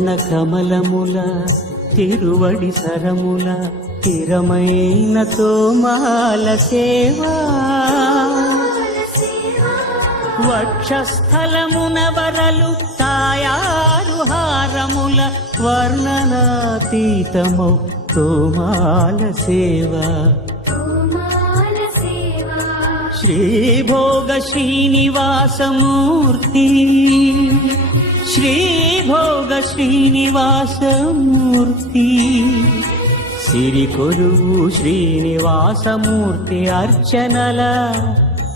కమలముల తిరువడి సరముల తిరమైన తోమాల సేవా వక్షస్థలమున వరలు తాయారు హారముల వర్ణనాతీతమౌ తోమాల సేవా శ్రీభోగ శ్రీనివాసమూర్తి శ్రీభోగ శ్రీనివాసమూర్తి సిరి కొరువు శ్రీనివాసమూర్తి అర్చనల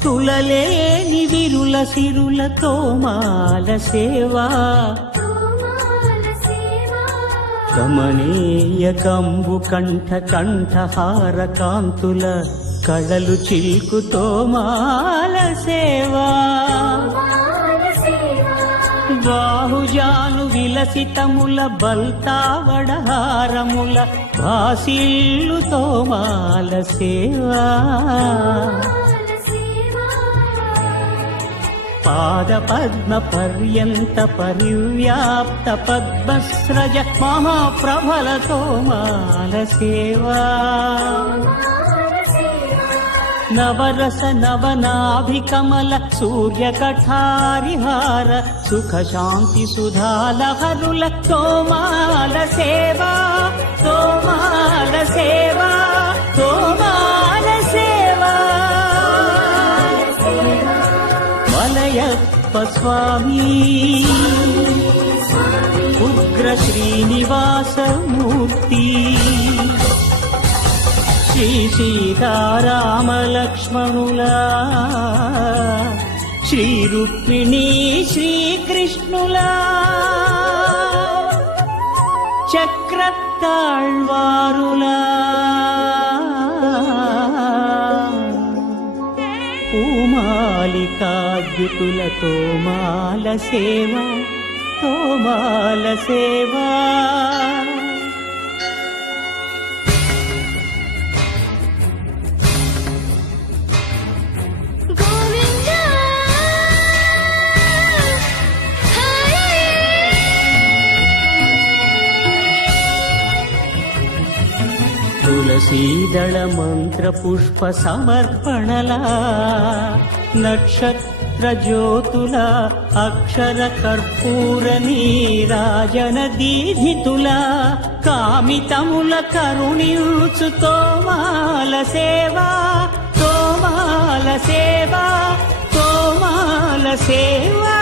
తులలేని విరుల సిరుల తోమాల సేవా కమనీయ కంబు కంఠ కంఠహార కాంతుల కళలు చిల్కు తోమాల సేవా బాహుజాను విలసితముల బల్తావడహారముల భాసిల్లు తోమాల సేవా పాద పద్మ పర్యంత పరివ్యాప్త పద్మస్రజ మహాప్రభల తోమాల సేవా నవరస నవనాభికమల సూర్యకఠారిహార సుఖ శాంతి సుధాలహరుల తోమాల సేవా తోమాల సేవా తోమాల సేవా వలయప్ప స్వామి ఉగ్ర శ్రీనివాసమూర్తి శ్రీ సీతారామ లక్ష్మణులా శ్రీ రుక్మిణీ శ్రీకృష్ణులా చక్రతాళ్వారులా పూమాలికాద్యుతుల తోమాల సేవా తోమాల సేవా తులసీదళ మంత్ర పుష్ప సమర్పణలా నక్షత్ర జ్యోతుల అక్షర కర్పూర నీరాజన దీధితుల కామితముల కరుణించు తోమాల సేవా తోమాల సేవా తోమాల సేవా